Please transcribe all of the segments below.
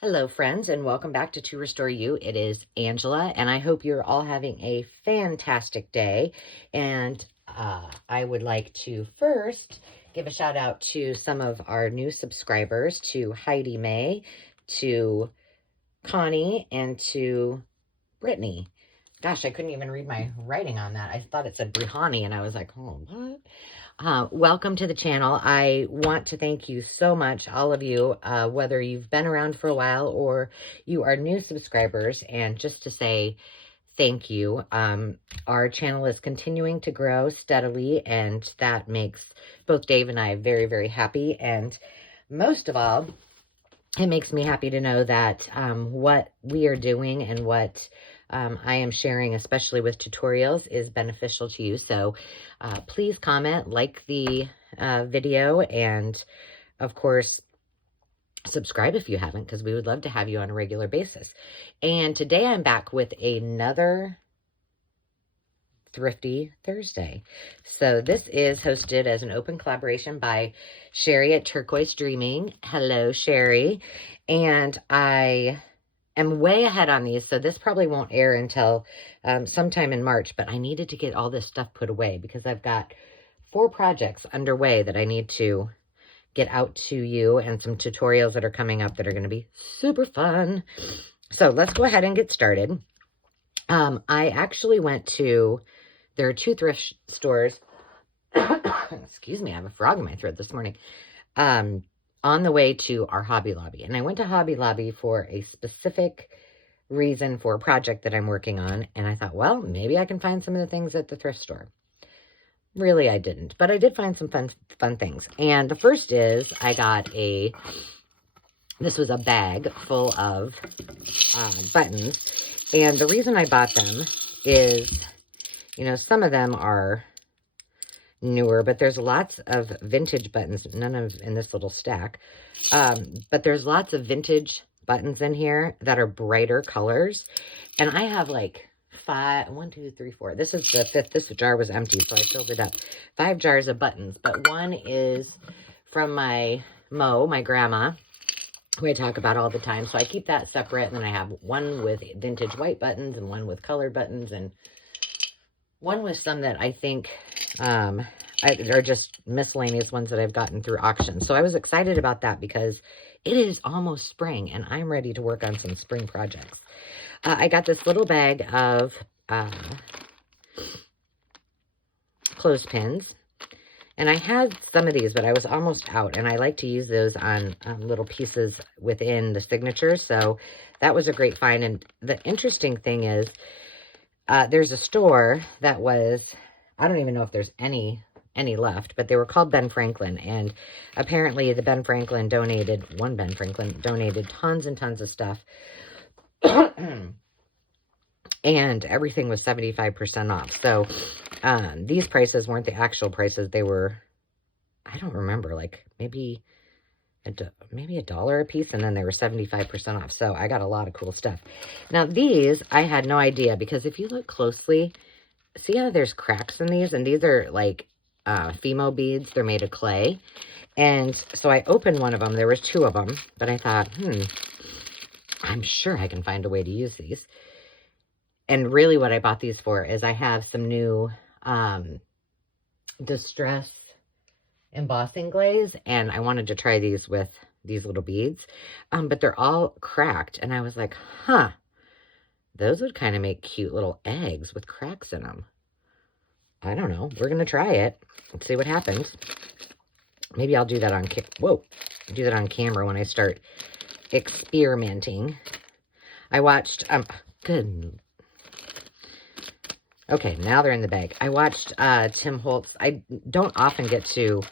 Hello, friends, and welcome back to Restore You. It is Angela, and I hope you're all having a fantastic day. And I would like to first give a shout out to some of our new subscribers, to Heidi May, to Connie, and to Brittany. Gosh, I couldn't even read my writing on that. I thought it said Brihani, and I was like, oh, what? Welcome to the channel. I want to thank you so much, all of you, whether you've been around for a while or you are new subscribers, and just to say thank you. Our channel is continuing to grow steadily, and that makes both Dave and I very, very happy. And most of all, it makes me happy to know that what we are doing and what I am sharing, especially with tutorials, is beneficial to you. So please comment, like the video, and of course, subscribe if you haven't, because we would love to have you on a regular basis. And today I'm back with another Thrifty Thursday. So this is hosted as an open collaboration by Sherry at Turquoise Dreaming. Hello, Sherry. And I am way ahead on these, so this probably won't air until sometime in March, but I needed to get all this stuff put away because I've got 4 projects underway that I need to get out to you, and some tutorials that are coming up that are going to be super fun. So let's go ahead and get started. I actually went to, there are 2 thrift stores, excuse me, I have a frog in my throat this morning, on the way to our Hobby Lobby. And I went to Hobby Lobby for a specific reason, for a project that I'm working on. And I thought, well, maybe I can find some of the things at the thrift store. Really, I didn't. But I did find some fun things. And the first is I got this was a bag full of buttons. And the reason I bought them is, you know, some of them are newer, but there's lots of vintage buttons, none of in this little stack, but there's lots of vintage buttons in here that are brighter colors, and I have like 5, 1, 2, 3, 4, this is the 5th, this jar was empty, so I filled it up, 5 jars of buttons, but one is from my grandma, who I talk about all the time, so I keep that separate, and then I have one with vintage white buttons, and one with colored buttons, and one with some that I think are just miscellaneous ones that I've gotten through auction. So I was excited about that because it is almost spring and I'm ready to work on some spring projects. I got this little bag of clothespins. And I had some of these, but I was almost out. And I like to use those on little pieces within the signatures. So that was a great find. And the interesting thing is, there's a store that was, I don't even know if there's any left, but they were called Ben Franklin, and apparently the Ben Franklin donated tons and tons of stuff, and everything was 75% off. So these prices weren't the actual prices. They were, I don't remember, like maybe $1 a piece, and then they were 75% off. So I got a lot of cool stuff. Now these, I had no idea, because if you look closely, see how there's cracks in these? And these are like Fimo beads. They're made of clay. And so I opened one of them. There was 2 of them, but I thought, I'm sure I can find a way to use these. And really what I bought these for is I have some new distress embossing glaze, and I wanted to try these with these little beads, but they're all cracked, and I was like, those would kind of make cute little eggs with cracks in them. I don't know, we're gonna try it. Let's see what happens. Maybe I'll do that on camera when I start experimenting. I watched okay, now they're in the bag. I watched Tim Holtz. I don't often get to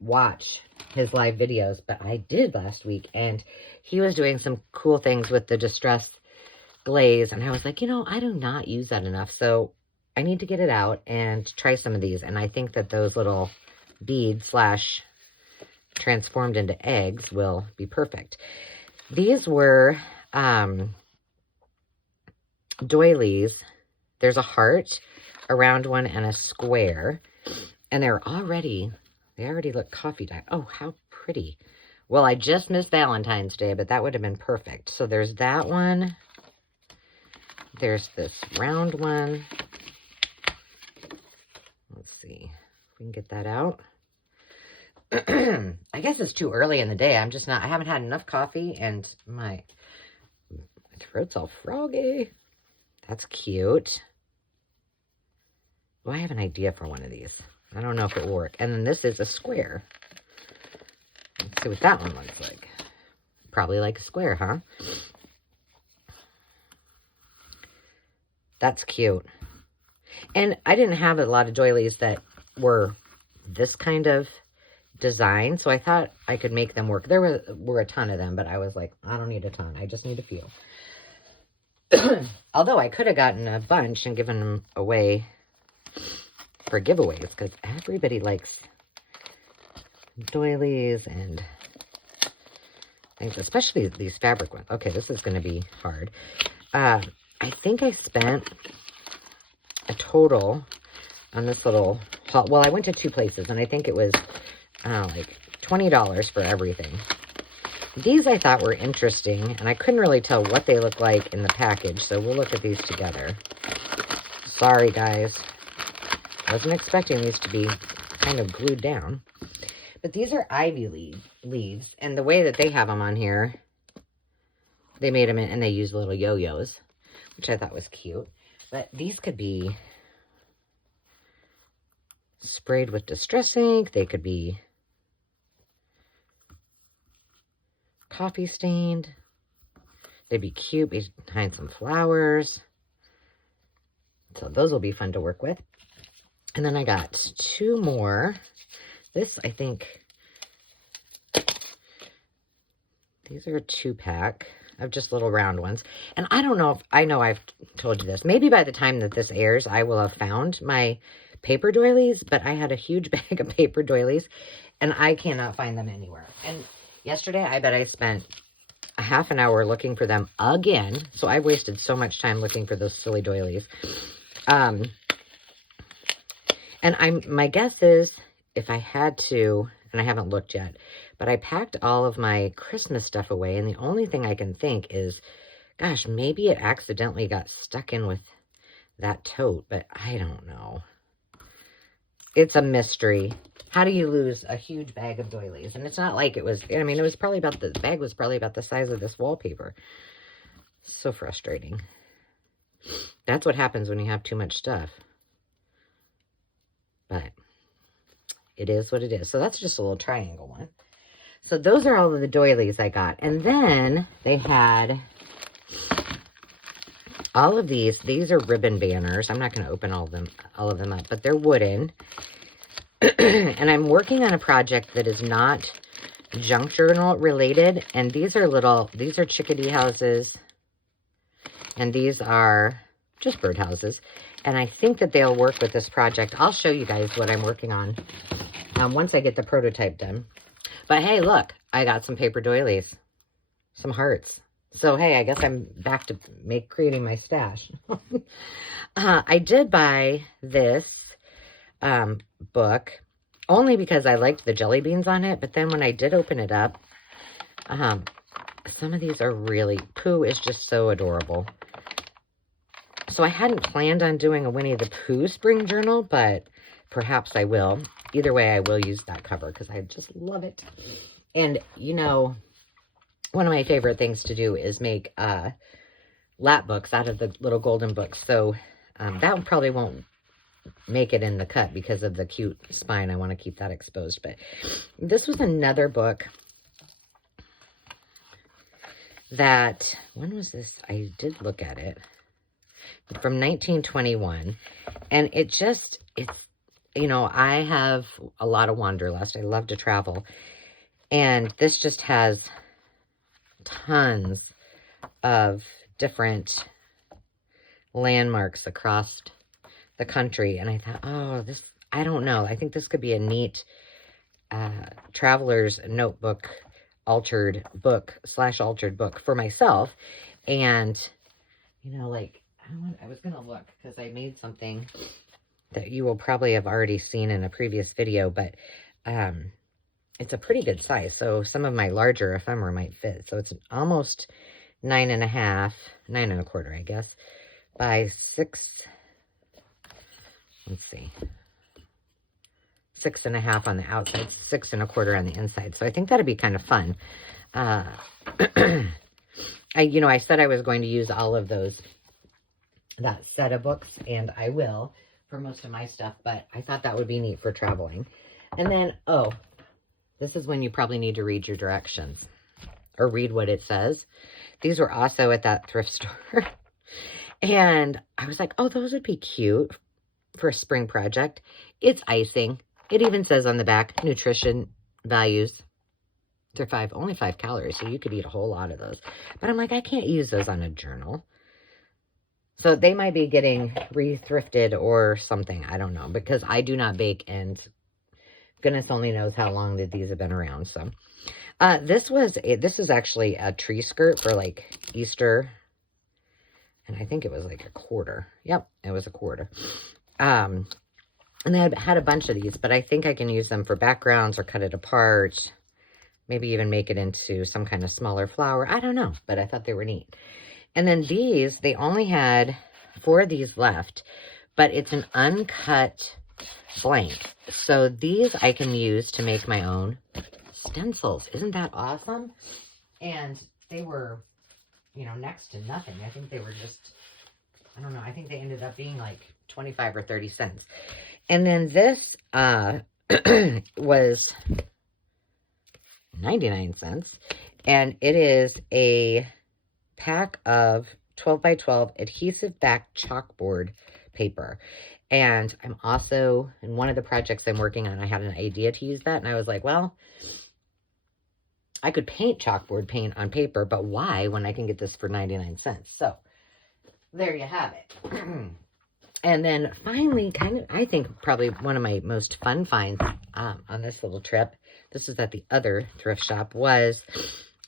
watch his live videos, but I did last week, and he was doing some cool things with the distress glaze, and I was like, you know, I do not use that enough, so I need to get it out and try some of these, and I think that those little beads / transformed into eggs will be perfect. These were doilies. There's a heart, a round one, and a square. And they already look coffee dyed. Oh, how pretty. Well, I just missed Valentine's Day, but that would have been perfect. So there's that one. There's this round one. Let's see if we can get that out. I guess it's too early in the day. I haven't had enough coffee and my throat's all froggy. That's cute. Well, I have an idea for one of these. I don't know if it will work. And then this is a square. Let's see what that one looks like. Probably like a square, huh? That's cute. And I didn't have a lot of doilies that were this kind of design, so I thought I could make them work. There were a ton of them, but I was like, I don't need a ton. I just need a few. Although I could have gotten a bunch and given them away for giveaways, because everybody likes doilies and things, especially these fabric ones. Okay, this is going to be hard. I think I spent a total on this little haul. Well, I went to 2 places, and I think it was like $20 for everything. These I thought were interesting, and I couldn't really tell what they look like in the package, so we'll look at these together. Sorry, guys. Wasn't expecting these to be kind of glued down. But these are ivy leaves, and the way that they have them on here, they made them in, and they use little yo-yos, which I thought was cute. But these could be sprayed with Distress ink. They could be coffee stained. They'd be cute behind some flowers. So those will be fun to work with. And then I got 2 more. This, I think, these are a 2-pack of just little round ones. And I don't know if, I know I've told you this. Maybe by the time that this airs, I will have found my paper doilies, but I had a huge bag of paper doilies, and I cannot find them anywhere. And yesterday, I bet I spent a half an hour looking for them again. So I wasted so much time looking for those silly doilies. And my guess is, if I had to, and I haven't looked yet, but I packed all of my Christmas stuff away, and the only thing I can think is, gosh, maybe it accidentally got stuck in with that tote, but I don't know. It's a mystery. How do you lose a huge bag of doilies? And it's not like it was, I mean, it was probably about, the bag was probably about the size of this wallpaper. So frustrating. That's what happens when you have too much stuff. But it is what it is. So that's just a little triangle one. So those are all of the doilies I got. And then they had all of these. These are ribbon banners. I'm not going to open all of them up, but they're wooden. And I'm working on a project that is not junk journal related. And these are chickadee houses. And these are just bird houses. And I think that they'll work with this project. I'll show you guys what I'm working on once I get the prototype done. But hey, look, I got some paper doilies, some hearts. So hey, I guess I'm back to creating my stash. I did buy this book only because I liked the jelly beans on it. But then when I did open it up, some of these are really, Pooh is just so adorable. So I hadn't planned on doing a Winnie the Pooh spring journal, but perhaps I will. Either way, I will use that cover because I just love it. And, you know, one of my favorite things to do is make lap books out of the little golden books. So that one probably won't make it in the cut because of the cute spine. I want to keep that exposed. But this was another book that, when was this? I did look at it. From 1921. And it's, you know, I have a lot of wanderlust. I love to travel. And this just has tons of different landmarks across the country. And I thought, oh, this, I don't know. I think this could be a neat traveler's notebook, altered book for myself. And, you know, like, I was going to look because I made something that you will probably have already seen in a previous video, but it's a pretty good size. So some of my larger ephemera might fit. So it's almost 9.5, 9.25, I guess, by 6. Let's see. 6.5 on the outside, 6.25 on the inside. So I think that'd be kind of fun. I said I was going to use all of that set of books, and I will for most of my stuff, but I thought that would be neat for traveling. And then, oh, this is when you probably need to read your directions or read what it says. These were also at that thrift store. And I was like, oh, those would be cute for a spring project. It's icing. It even says on the back, nutrition values. They're only 5 calories, so you could eat a whole lot of those. But I'm like, I can't use those on a journal. So they might be getting re-thrifted or something. I don't know, because I do not bake, and goodness only knows how long that these have been around. So this is actually a tree skirt for like Easter, and I think it was like a quarter. Yep, it was a quarter. And they had a bunch of these, but I think I can use them for backgrounds or cut it apart. Maybe even make it into some kind of smaller flower. I don't know, but I thought they were neat. And then these, they only had 4 of these left, but it's an uncut blank. So these I can use to make my own stencils. Isn't that awesome? And they were, next to nothing. I think they were just, I don't know, I think they ended up being like 25 or 30 cents. And then this was 99 cents, and it is a pack of 12 by 12 adhesive back chalkboard paper. And I'm also, in one of the projects I'm working on, I had an idea to use that, and I was like, well, I could paint chalkboard paint on paper, but why when I can get this for 99 cents? So there you have it. And then finally, I think probably one of my most fun finds on this little trip, this was at the other thrift shop,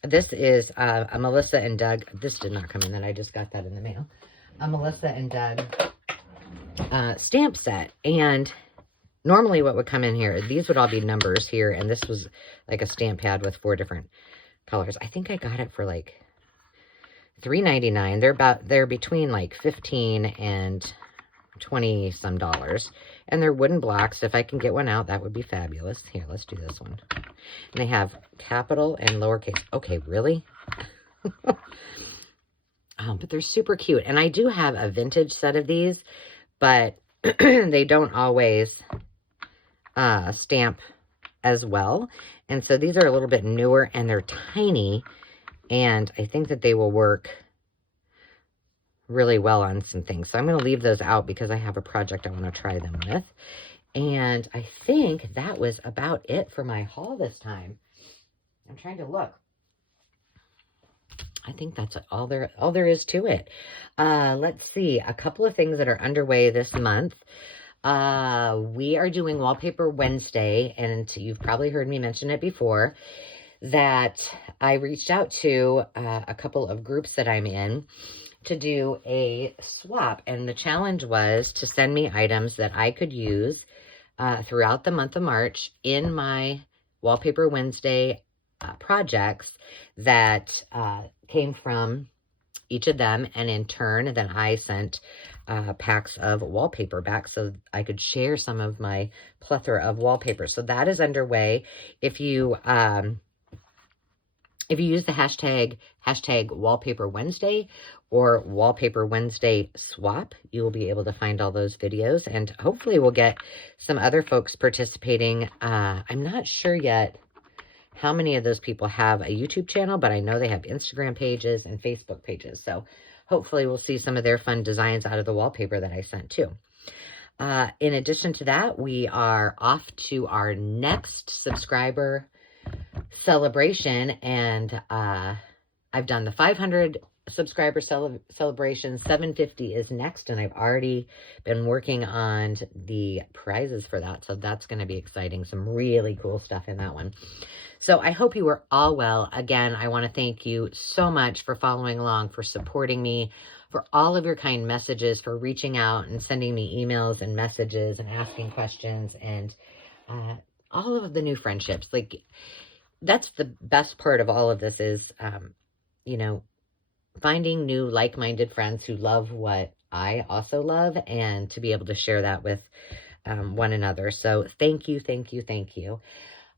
this is a Melissa and Doug. This did not come in, then I just got that in the mail. A Melissa and Doug stamp set. And normally what would come in here, these would all be numbers here, and this was like a stamp pad with 4 different colors. I think I got it for like $3.99. They're between like 15 and 20 some dollars, and they're wooden blocks. If I can get one out, that would be fabulous. Here, let's do this one. And they have capital and lowercase. Okay, really? But they're super cute, and I do have a vintage set of these, but they don't always stamp as well, and so these are a little bit newer, and they're tiny, and I think that they will work really well on some things. So I'm going to leave those out because I have a project I want to try them with. And I think that was about it for my haul this time. I'm trying to look. I think that's all there is to it. Let's see. A couple of things that are underway this month. We are doing Wallpaper Wednesday, and you've probably heard me mention it before, that I reached out to a couple of groups that I'm in to do a swap, and the challenge was to send me items that I could use throughout the month of March in my Wallpaper Wednesday projects that came from each of them, and in turn then I sent packs of wallpaper back so I could share some of my plethora of wallpaper. So that is underway. If you use the hashtag Wallpaper Wednesday or Wallpaper Wednesday Swap, you will be able to find all those videos, and hopefully we'll get some other folks participating. I'm not sure yet how many of those people have a YouTube channel, but I know they have Instagram pages and Facebook pages. So hopefully we'll see some of their fun designs out of the wallpaper that I sent too. In addition to that, we are off to our next subscriber celebration, and I've done the 500 subscriber celebration. 750 is next, and I've already been working on the prizes for that, so that's going to be exciting. Some really cool stuff in that one. So I hope you are all well. Again, I want to thank you so much for following along, for supporting me, for all of your kind messages, for reaching out and sending me emails and messages and asking questions, and all of the new friendships. Like, that's the best part of all of this is, you know, finding new like-minded friends who love what I also love, and to be able to share that with one another. So thank you, thank you, thank you.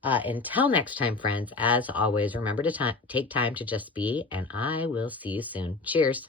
Until next time, friends, as always, remember to take time to just be, and I will see you soon. Cheers.